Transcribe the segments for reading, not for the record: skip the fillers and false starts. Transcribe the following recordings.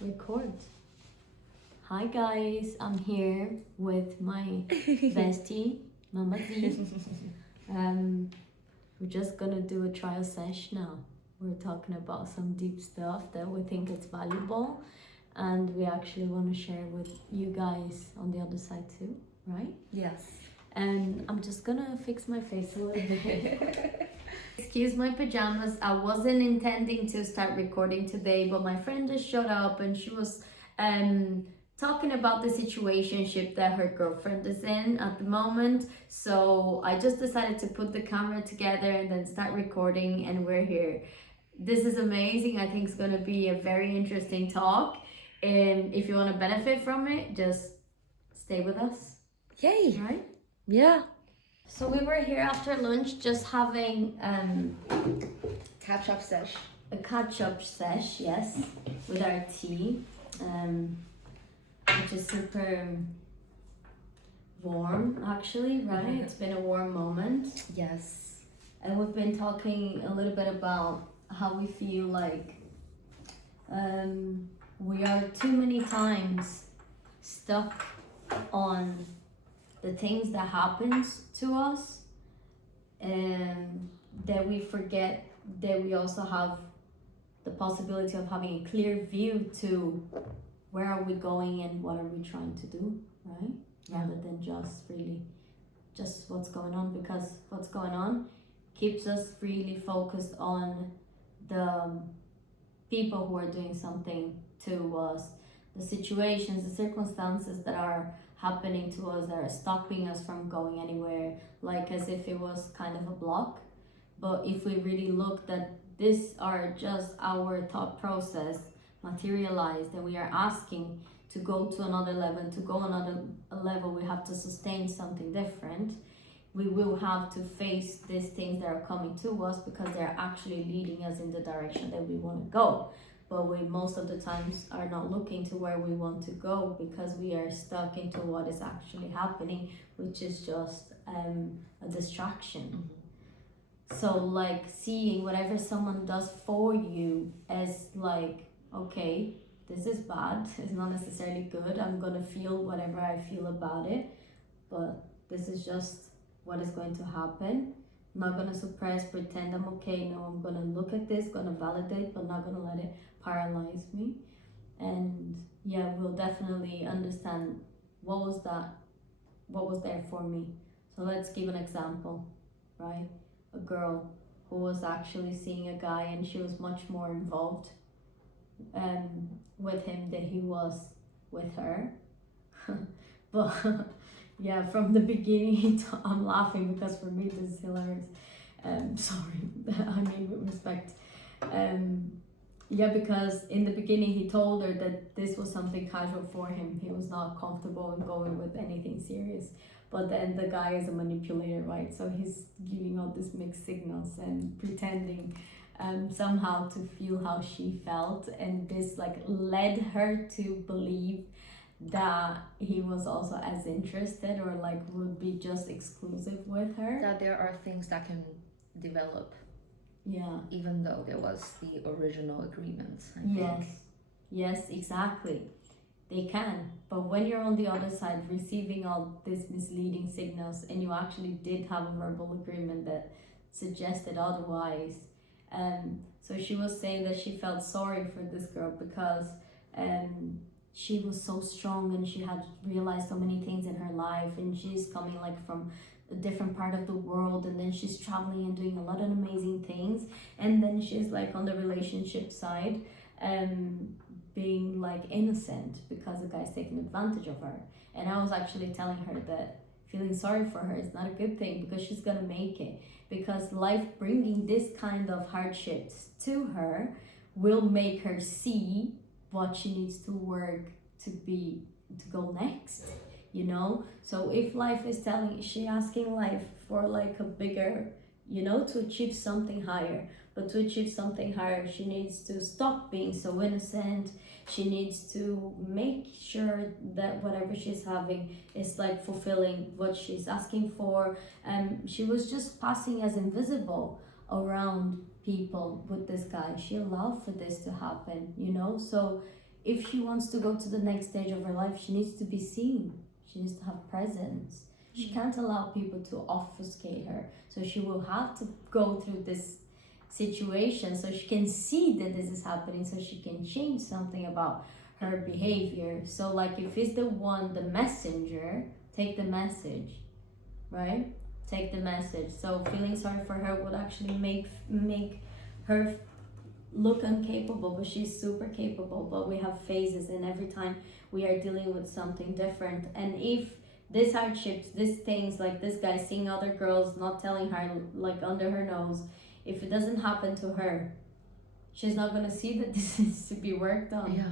Record. Hi guys, I'm here with my bestie, Mama Z. We're just gonna do a trial session now. We're talking about some deep stuff that we think is valuable, and we actually want to share with you guys on the other side too, right? Yes. And I'm just gonna fix my face a little bit. Excuse my pajamas. I wasn't intending to start recording today, but my friend just showed up and she was talking about the situationship that her girlfriend is in at the moment. So I just decided to put the camera together and then start recording, and we're here. This is amazing. I think it's gonna be a very interesting talk. And if you want to benefit from it, just stay with us. Yay. Right? Yeah. So we were here after lunch just having Catch-up sesh. a catch-up sesh, yes, with our tea, which is super warm actually, right? It's been a warm moment. Yes. And we've been talking a little bit about how we feel like we are too many times stuck on the things that happens to us, and that we forget that we also have the possibility of having a clear view to where are we going and what are we trying to do, right? Yeah. Rather than just what's going on, because what's going on keeps us really focused on the people who are doing something to us, the situations, the circumstances that are happening to us that are stopping us from going anywhere, like as if it was kind of a block. But if we really look that these are just our thought process materialized, and we are asking to go to another level, and to go another level we have to sustain something different. We will have to face these things that are coming to us because they're actually leading us in the direction that we want to go. But we most of the times are not looking to where we want to go because we are stuck into what is actually happening, which is just a distraction. So like seeing whatever someone does for you as like, okay, this is bad, it's not necessarily good, I'm gonna feel whatever I feel about it, but this is just what is going to happen. I'm not gonna suppress, pretend I'm okay. No, I'm gonna look at this, gonna validate, but not gonna let it paralyze me. And yeah, we'll definitely understand what was there for me. So let's give an example, right? A girl who was actually seeing a guy and she was much more involved with him than he was with her. But yeah, from the beginning, I'm laughing because for me this is hilarious. Sorry, I mean with respect. Yeah, because in the beginning he told her that this was something casual for him. He was not comfortable in going with anything serious. But then the guy is a manipulator, right? So he's giving out these mixed signals and pretending somehow to feel how she felt. And this like led her to believe that he was also as interested or like would be just exclusive with her. That there are things that can develop. Yeah. Even though there was the original agreement. Yes, exactly. They can. But when you're on the other side receiving all these misleading signals and you actually did have a verbal agreement that suggested otherwise. So she was saying that she felt sorry for this girl because she was so strong and she had realized so many things in her life, and she's coming like from a different part of the world, and then she's traveling and doing a lot of amazing things, and then she's like on the relationship side being like innocent because the guy's taking advantage of her. And I was actually telling her that feeling sorry for her is not a good thing because she's gonna make it, because life bringing this kind of hardships to her will make her see what she needs to work to go next, you know. So if life is she asking life for like a bigger, you know, to achieve something higher. But to achieve something higher, she needs to stop being so innocent. She needs to make sure that whatever she's having is like fulfilling what she's asking for. She was just passing as invisible around people with this guy. She allowed for this to happen, you know. So if she wants to go to the next stage of her life, she needs to be seen. She needs to have presence. She can't allow people to obfuscate her. So she will have to go through this situation so she can see that this is happening, so she can change something about her behavior. So like if it's the messenger, take the message, right? Take the message. So feeling sorry for her would actually make her look incapable, but she's super capable. But we have phases, and every time we are dealing with something different. And if these hardships, these things, like this guy seeing other girls, not telling her, like under her nose, if it doesn't happen to her, she's not gonna see that this needs to be worked on. Yeah.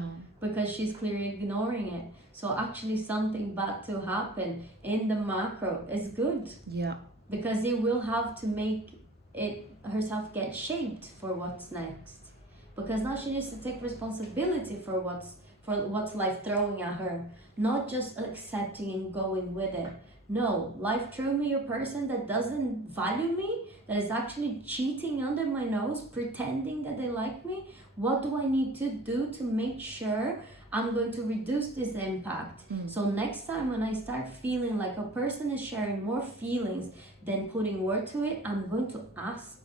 Because she's clearly ignoring it. So actually something bad to happen in the macro is good. Yeah. Because it will have to make it herself get shaped for what's next. Because now she needs to take responsibility for what's life throwing at her. Not just accepting and going with it. No, life threw me a person that doesn't value me, that is actually cheating under my nose, pretending that they like me. What do I need to do to make sure I'm going to reduce this impact? So next time when I start feeling like a person is sharing more feelings than putting word to it, I'm going to ask.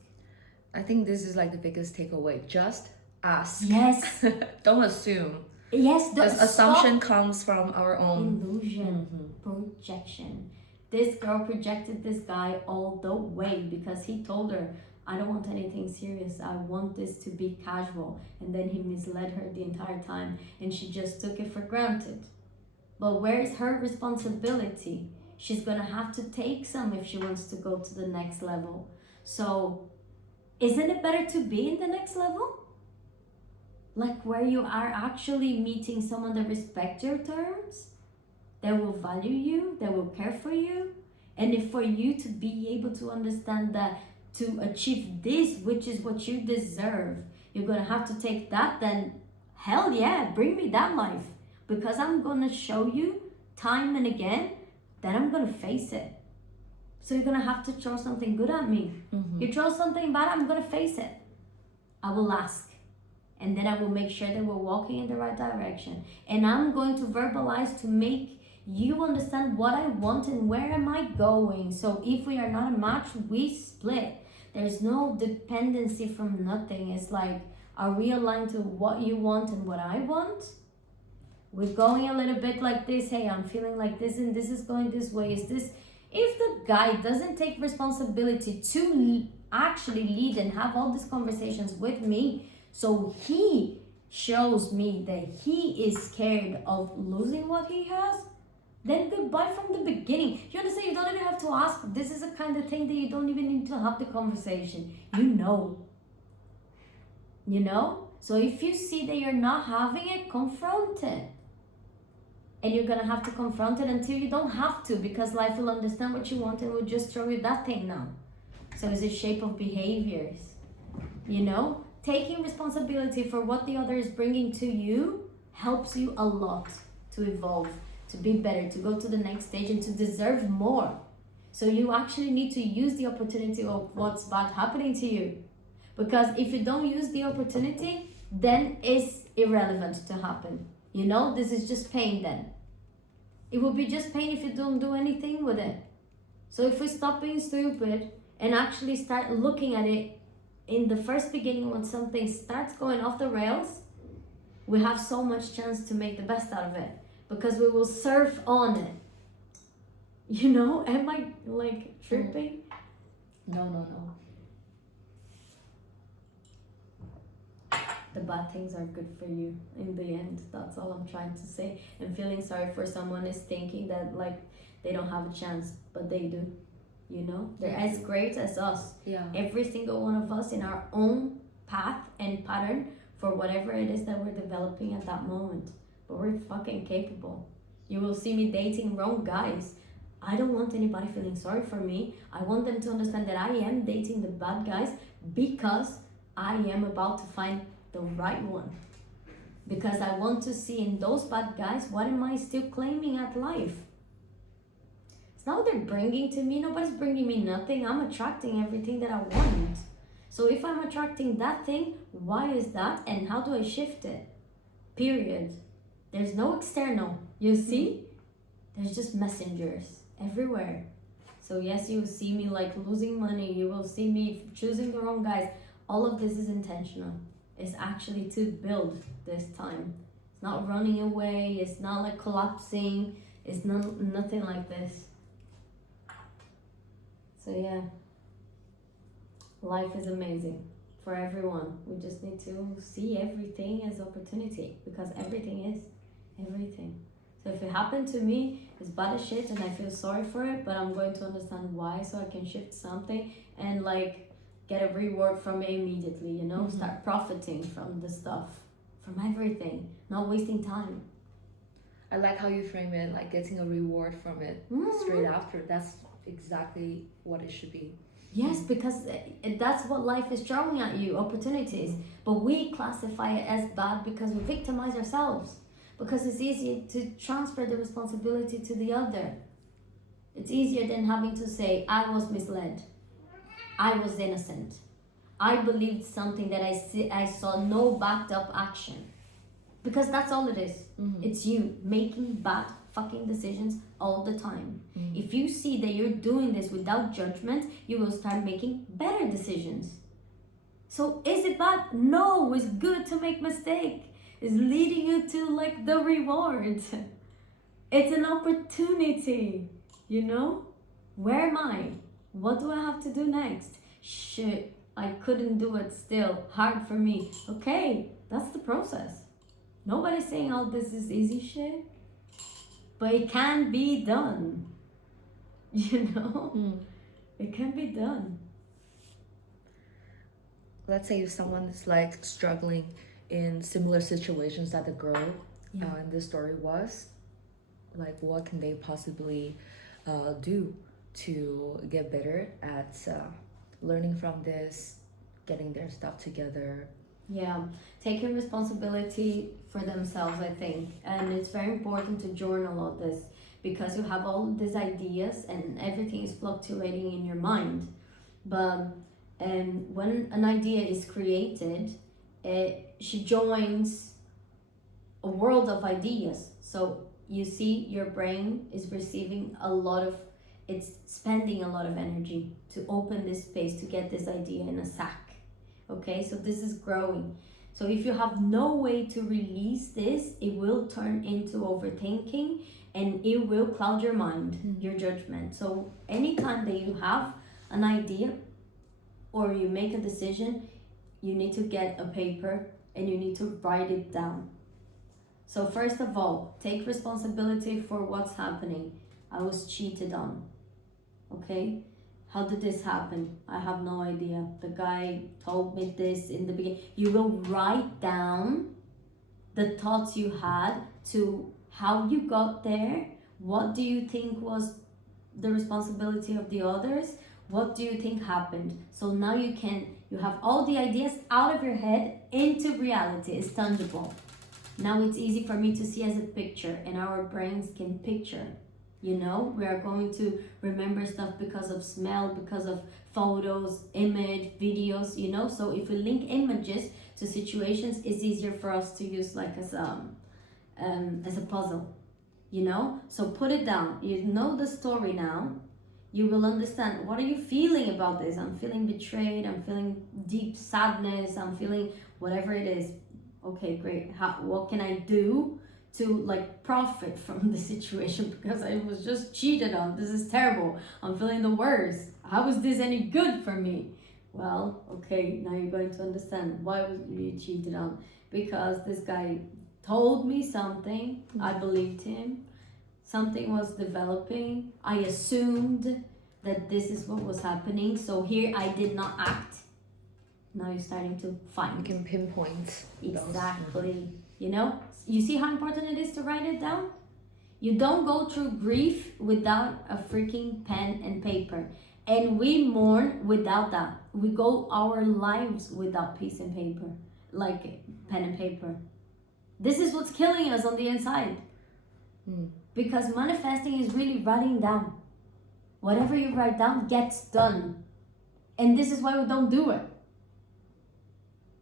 I think this is like the biggest takeaway. Just ask. Yes. Don't assume. Yes. Because assumption comes from our own illusion, projection. This girl projected this guy all the way because he told her, I don't want anything serious. I want this to be casual. And then he misled her the entire time and she just took it for granted. But where is her responsibility? She's gonna have to take some if she wants to go to the next level. So isn't it better to be in the next level? Like where you are actually meeting someone that respects your terms, that will value you, that will care for you. And if for you to be able to understand that to achieve this, which is what you deserve, you're gonna have to take that, then hell yeah, bring me that life. Because I'm gonna show you time and again that I'm gonna face it. So you're gonna have to throw something good at me. You throw something bad, I'm gonna face it. I will ask. And then I will make sure that we're walking in the right direction. And I'm going to verbalize to make you understand what I want and where am I going. So if we are not a match, we split. There's no dependency from nothing. It's like, are we aligned to what you want and what I want? We're going a little bit like this. Hey, I'm feeling like this and this is going this way. Is this... If the guy doesn't take responsibility to actually lead and have all these conversations with me, so he shows me that he is scared of losing what he has, then goodbye from the beginning. You understand? You don't even have to ask. This is a kind of thing that you don't even need to have the conversation. You know. You know? So if you see that you're not having it, confront it. And you're gonna have to confront it until you don't have to, because life will understand what you want and will just throw you that thing now. So it's a shape of behaviors. You know? Taking responsibility for what the other is bringing to you helps you a lot to evolve, to be better, to go to the next stage and to deserve more. So you actually need to use the opportunity of what's bad happening to you. Because if you don't use the opportunity, then it's irrelevant to happen. You know, this is just pain then. It will be just pain if you don't do anything with it. So if we stop being stupid and actually start looking at it in the first beginning when something starts going off the rails, we have so much chance to make the best out of it because we will surf on it. You know, am I like tripping? No. The bad things are good for you in the end. That's all I'm trying to say. And feeling sorry for someone is thinking that like they don't have a chance, but they do. You know, they're as great as us. Yeah. Every single one of us in our own path and pattern for whatever it is that we're developing at that moment. But we're fucking capable. You will see me dating wrong guys. I don't want anybody feeling sorry for me. I want them to understand that I am dating the bad guys because I am about to find the right one. Because I want to see in those bad guys, what am I still claiming at life? It's not what they're bringing to me. Nobody's bringing me nothing. I'm attracting everything that I want. So if I'm attracting that thing, why is that? And how do I shift it? Period. There's no external. You see? There's just messengers everywhere. So yes, you will see me like losing money. You will see me choosing the wrong guys. All of this is intentional. It's actually to build this time. It's not running away. It's not like collapsing. It's nothing like this. So yeah, life is amazing for everyone. We just need to see everything as opportunity, because everything is everything. So if it happened to me, it's bad as shit and I feel sorry for it, but I'm going to understand why, so I can shift something and like get a reward from it immediately, you know? Start profiting from the stuff, from everything, not wasting time. I like how you frame it, like getting a reward from it straight after. That's exactly what it should be. Yes, because that's what life is throwing at you, opportunities. But we classify it as bad because we victimize ourselves. Because it's easier to transfer the responsibility to the other. It's easier than having to say, I was misled. I was innocent. I believed something that I saw no backed up action. Because that's all it is. It's you making bad fucking decisions all the time. If you see that you're doing this without judgment, you will start making better decisions. So is it bad? No, it's good to make mistakes. It's leading you to like the reward. It's an opportunity, you know? Where am I? What do I have to do next? Shit, I couldn't do it still. Hard for me. Okay, that's the process. Nobody's saying all this is easy shit. But it can be done. You know? It can be done. Let's say if someone is like struggling in similar situations that the girl in this story was, like what can they possibly do to get better at learning from this, getting their stuff together? Yeah, taking responsibility for themselves, I think. And it's very important to journal all this, because you have all these ideas and everything is fluctuating in your mind. But when an idea is created, she joins a world of ideas. So you see, your brain is receiving it's spending a lot of energy to open this space to get this idea in a sack. Okay, so this is growing. So if you have no way to release this, it will turn into overthinking and it will cloud your mind, your judgment. So anytime that you have an idea or you make a decision, you need to get a paper and you need to write it down. So first of all, take responsibility for what's happening. I was cheated on. Okay? How did this happen? I have no idea. The guy told me this in the beginning. You will write down the thoughts you had to how you got there. What do you think was the responsibility of the others? What do you think happened? So now you have all the ideas out of your head into reality. It's tangible. Now it's easy for me to see as a picture, and our brains can picture. You know, we are going to remember stuff because of smell, because of photos, image, videos, you know. So if we link images to situations, it's easier for us to use like as a puzzle, you know. So put it down. You know the story now. You will understand, what are you feeling about this? I'm feeling betrayed. I'm feeling deep sadness. I'm feeling whatever it is. Okay, great. What can I do to like profit from the situation, because I was just cheated on? This is terrible. I'm feeling the worst. How is this any good for me? Well, okay, now you're going to understand why was you cheated on. Because this guy told me something, I believed him, something was developing, I assumed that this is what was happening, so here I did not act. Now you're starting to find. You can pinpoint. Exactly. You know, you see how important it is to write it down? You don't go through grief without a freaking pen and paper. And we mourn without that. We go our lives without piece and paper, like pen and paper. This is what's killing us on the inside. Because manifesting is really writing down. Whatever you write down gets done. And this is why we don't do it.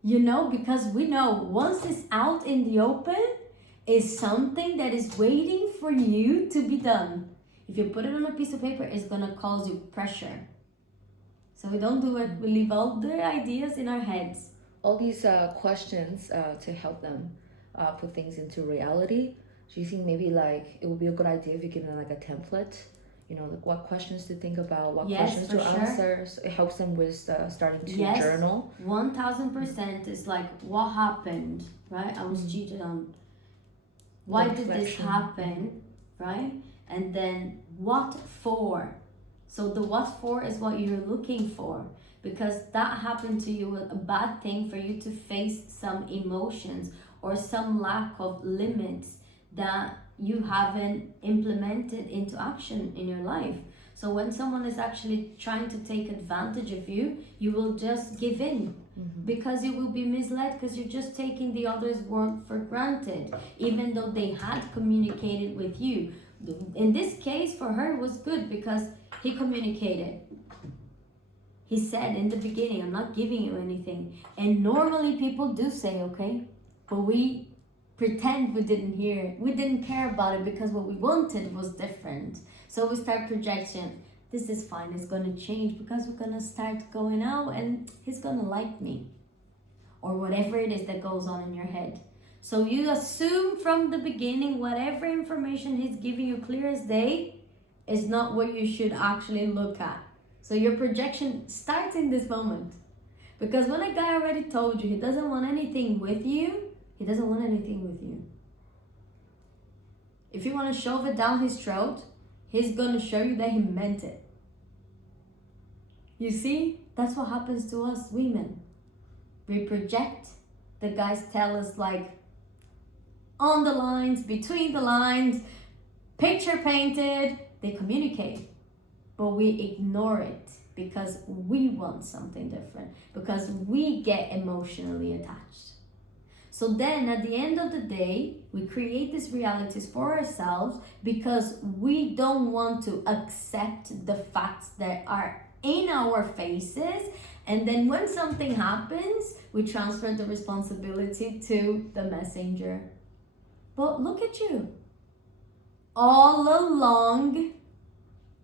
You know, because we know once it's out in the open, is something that is waiting for you to be done. If you put it on a piece of paper, it's gonna cause you pressure. So we don't do it. We leave all the ideas in our heads. All these questions to help them put things into reality. Do you think maybe like it would be a good idea if you give them like a template? You know, like what questions to think about, what Yes, questions for to sure. answer. So it helps them with starting to Yes. journal. 1000% is like, what happened, right? I was cheated on. Why did this Reflection. happen, right? And then what for? So the what for is what you're looking for, because that happened to you, a bad thing for you to face some emotions or some lack of limits that you haven't implemented into action in your life. So when someone is actually trying to take advantage of you, you will just give in. Because you will be misled, because you're just taking the other's word for granted, even though they had communicated with you. In this case, for her, it was good because he communicated. He said in the beginning, I'm not giving you anything. And normally people do say, okay, but we pretend we didn't hear it. We didn't care about it because what we wanted was different. So we start projection. This is fine, it's gonna change because we're gonna start going out and he's gonna like me. Or whatever it is that goes on in your head. So you assume from the beginning whatever information he's giving you clear as day is not what you should actually look at. So your projection starts in this moment. Because when a guy already told you he doesn't want anything with you, he doesn't want anything with you. If you want to shove it down his throat, he's going to show you that he meant it. You see? That's what happens to us women. We project. The guys tell us like on the lines, between the lines, picture painted. They communicate. But we ignore it because we want something different. Because we get emotionally attached. So then at the end of the day, we create these realities for ourselves because we don't want to accept the facts that are in our faces. And then when something happens, we transfer the responsibility to the messenger. But look at you. All along,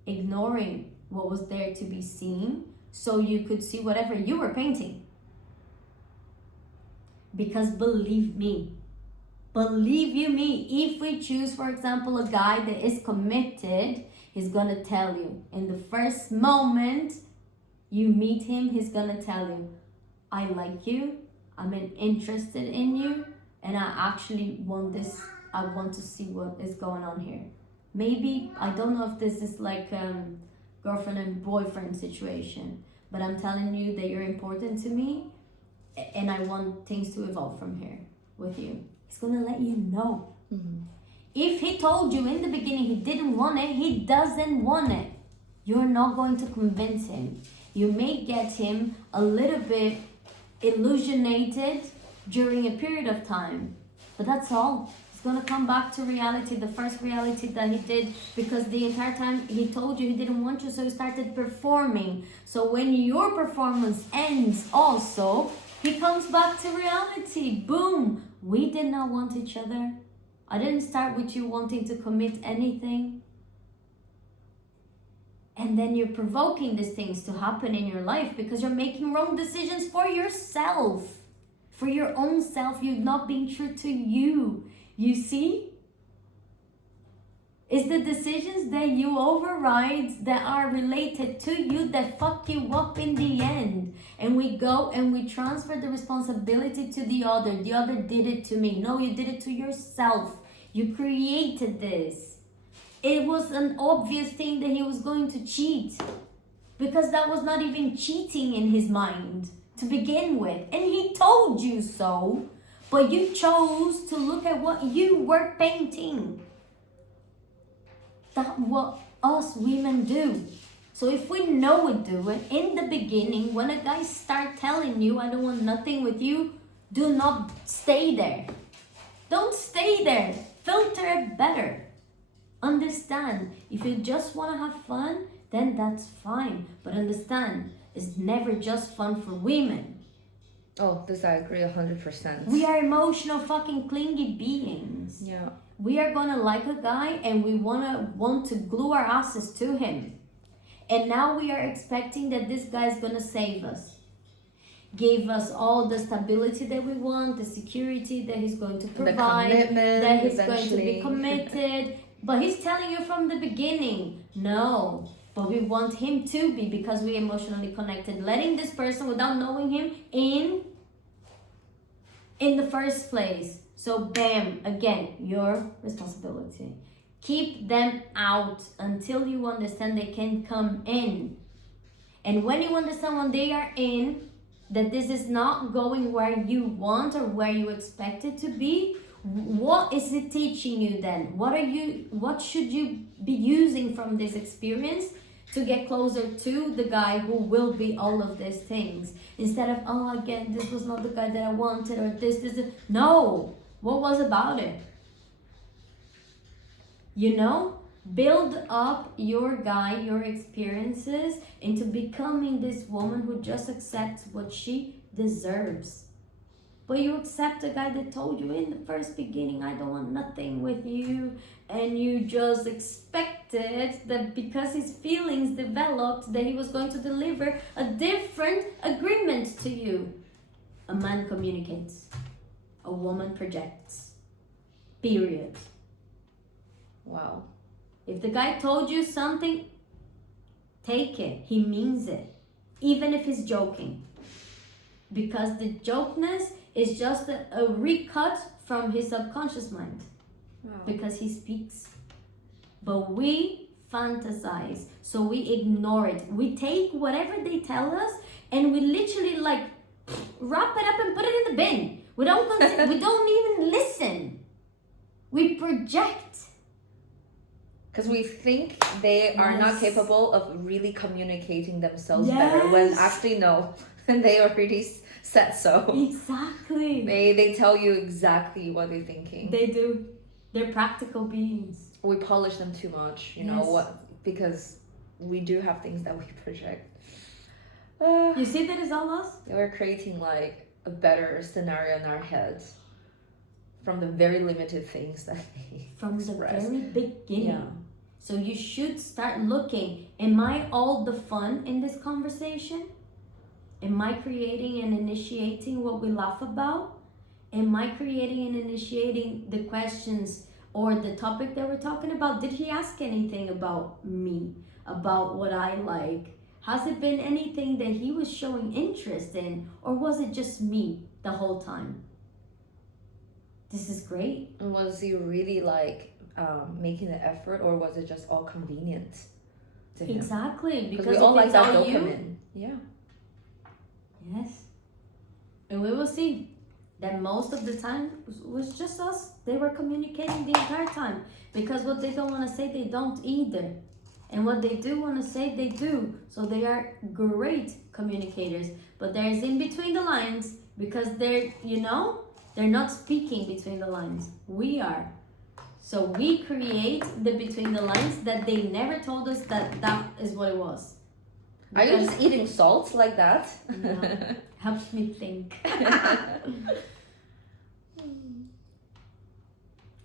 ignoring what was there to be seen so you could see whatever you were painting. Because believe you me, if we choose, for example, a guy that is committed, he's gonna tell you. In the first moment you meet him, he's gonna tell you, I like you, I'm interested in you, and I actually want this, I want to see what is going on here. Maybe, I don't know if this is like girlfriend and boyfriend situation, but I'm telling you that you're important to me, and I want things to evolve from here with you. He's gonna let you know. If he told you in the beginning he didn't want it, he doesn't want it. You're not going to convince him. You may get him a little bit illusionated during a period of time, but that's all. He's gonna come back to reality, the first reality that he did, because the entire time he told you he didn't want you, so he started performing. So when your performance ends also, he comes back to reality. Boom. We did not want each other. I didn't start with you wanting to commit anything. And then you're provoking these things to happen in your life because you're making wrong decisions for yourself. For your own self. You're not being true to you. You see? It's the decisions that you override that are related to you that fuck you up in the end. And we go and we transfer the responsibility to the other. The other did it to me. No, you did it to yourself. You created this. It was an obvious thing that he was going to cheat. Because that was not even cheating in his mind to begin with. And he told you so. But you chose to look at what you were painting. That's what us women do. So if we know we do it, in the beginning, when a guy start telling you, I don't want nothing with you, do not stay there. Don't stay there. Filter it better. Understand, if you just want to have fun, then that's fine. But understand, it's never just fun for women. Oh, this I agree 100%. We are emotional fucking clingy beings. Yeah. We are gonna like a guy and we want to glue our asses to him. And now we are expecting that this guy is gonna save us. Give us all the stability that we want, the security that he's going to provide, the commitment, that he's eventually. going to be committed. But he's telling you from the beginning, no. But we want him to be, because we're emotionally connected. Letting this person without knowing him in the first place. So bam, again, your responsibility. Keep them out until you understand they can come in. And when you understand when they are in, that this is not going where you want or where you expect it to be, what is it teaching you then? What should you be using from this experience to get closer to the guy who will be all of these things? Instead of, oh, again, this was not the guy that I wanted, or this. No, what was about it? You know, build up your guy, your experiences into becoming this woman who just accepts what she deserves. But you accept a guy that told you in the first beginning, I don't want nothing with you, and you just expected that because his feelings developed that he was going to deliver a different agreement to you. A man communicates. A woman projects. Period. Wow. If the guy told you something, take it. He means it. Even if he's joking. Because the jokeness is just a recut from his subconscious mind. Wow. Because he speaks. But we fantasize. So we ignore it. We take whatever they tell us and we literally like wrap it up and put it in the bin. We don't we don't even listen. We project. Because we think they are not Yes. capable of really communicating themselves Yes. better, when actually no, they already said so. Exactly. They tell you exactly what they're thinking. They do. They're practical beings. We polish them too much, you know Yes. what? Because we do have things that we project. You see that is all us? We're creating like a better scenario in our heads from the very limited things that they From express. the very beginning. Yeah. So you should start looking. Am I all the fun in this conversation? Am I creating and initiating what we laugh about? Am I creating and initiating the questions or the topic that we're talking about? Did he ask anything about me? About what I like? Has it been anything that he was showing interest in? Or was it just me the whole time? This is great. And was he really like making the effort, or was it just all convenient to him? Exactly. Because Because we all if like it's that all you, dopamine. Yeah. yes. And we will see that most of the time was just us. They were communicating the entire time. Because what they don't want to say, they don't either. And what they do want to say, they do. So they are great communicators. But there's in between the lines, because they're not speaking between the lines. We are. So we create the between the lines that they never told us that is what it was. Are you just eating salt like that? No. Helps me think.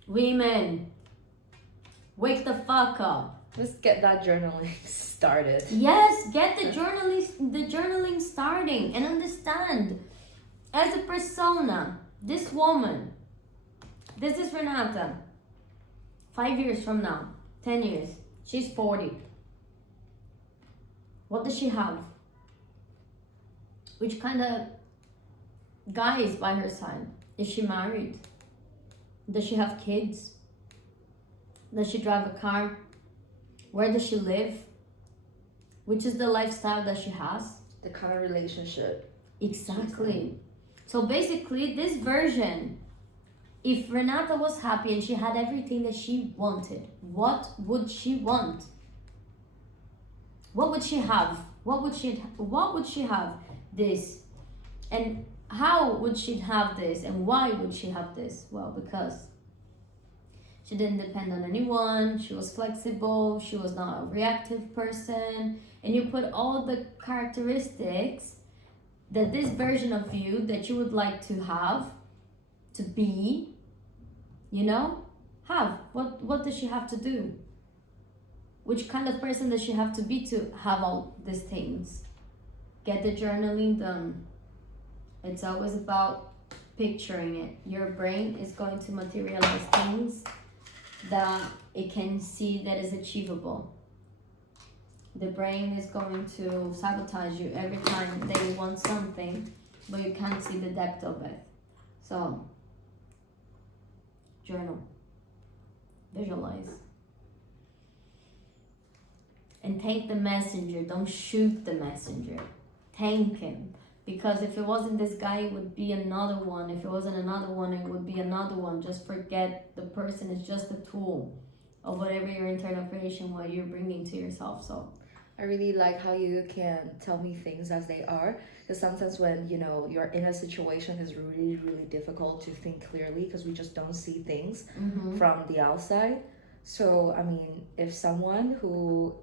Women, wake the fuck up. Let's get that journaling started. Yes, get the journaling starting and understand. As a persona, this woman, this is Renata. 5 years from now, 10 years, she's 40. What does she have? Which kind of guy is by her side? Is she married? Does she have kids? Does she drive a car? Where does she live? Which is the lifestyle that she has? The kind of relationship. Exactly. So basically, this version, if Renata was happy and she had everything that she wanted, what would she want? What would she have? What would she have? This. And how would she have this? And why would she have this? Well, because she didn't depend on anyone. She was flexible. She was not a reactive person. And you put all the characteristics that this version of you that you would like to have, to be, you know, have. What does she have to do? Which kind of person does she have to be to have all these things? Get the journaling done. It's always about picturing it. Your brain is going to materialize things that it can see that is achievable. The brain is going to sabotage you every time they want something, but you can't see the depth of it. So, journal, visualize, and thank the messenger. Don't shoot the messenger. Thank him. Because if it wasn't this guy, it would be another one. If it wasn't another one, it would be another one. Just forget the person is just a tool of whatever your internal creation, what you're bringing to yourself. So I really like how you can tell me things as they are, because sometimes when you're in a situation, it's really, really difficult to think clearly because we just don't see things from the outside. So I mean, if someone who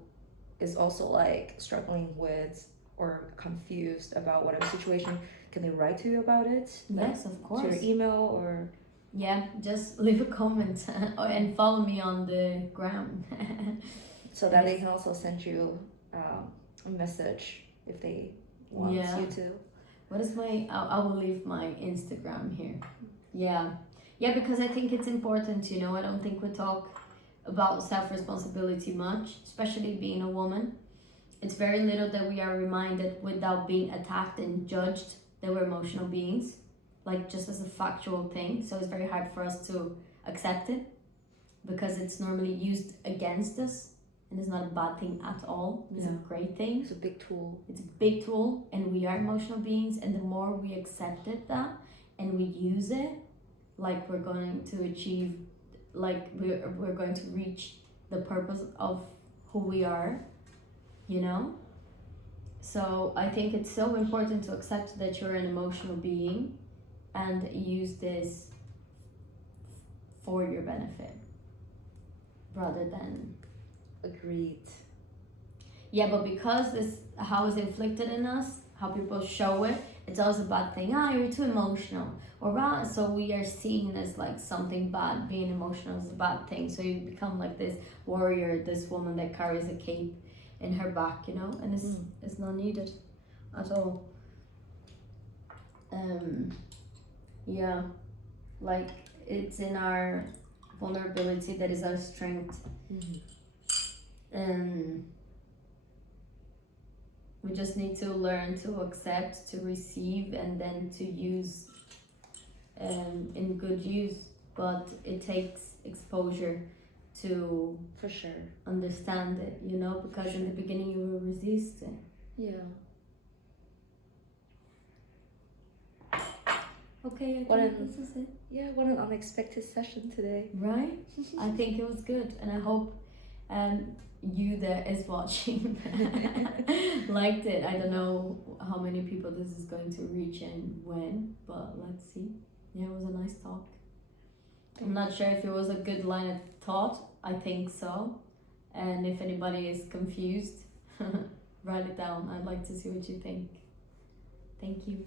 is also like struggling with or confused about whatever situation, can they write to you about it? Yes, of course. To your email or? Yeah, just leave a comment and follow me on the gram. So that they can also send you a message if they want you to. What is my? I will leave my Instagram here. Yeah, because I think it's important. I don't think we talk about self-responsibility much, especially being a woman. It's very little that we are reminded without being attacked and judged that we're emotional beings, like just as a factual thing. So it's very hard for us to accept it because it's normally used against us, and it's not a bad thing at all. It's a great thing. It's a big tool. It's a big tool, and we are emotional beings, and the more we accepted that and we use it, like we're going to achieve, like we're going to reach the purpose of who we are. So I think it's so important to accept that you're an emotional being and use this for your benefit rather than agreed. But because this how it's inflicted in us, how people show it, it's always a bad thing. You're too emotional, or so we are seen as like something bad. Being emotional is a bad thing, so you become like this warrior, this woman that carries a cape in her back, and it's not needed at all. Like it's in our vulnerability that is our strength. We just need to learn to accept, to receive, and then to use in good use. But it takes exposure to for sure understand it, because in the beginning you will resist it. Okay, this is it. What an unexpected session today, right? I think it was good, and I hope you that is watching liked it. I don't know how many people this is going to reach and when, but let's see. It was a nice talk. I'm not sure if it was a good line of thought. I think so. And if anybody is confused, write it down. I'd like to see what you think. Thank you.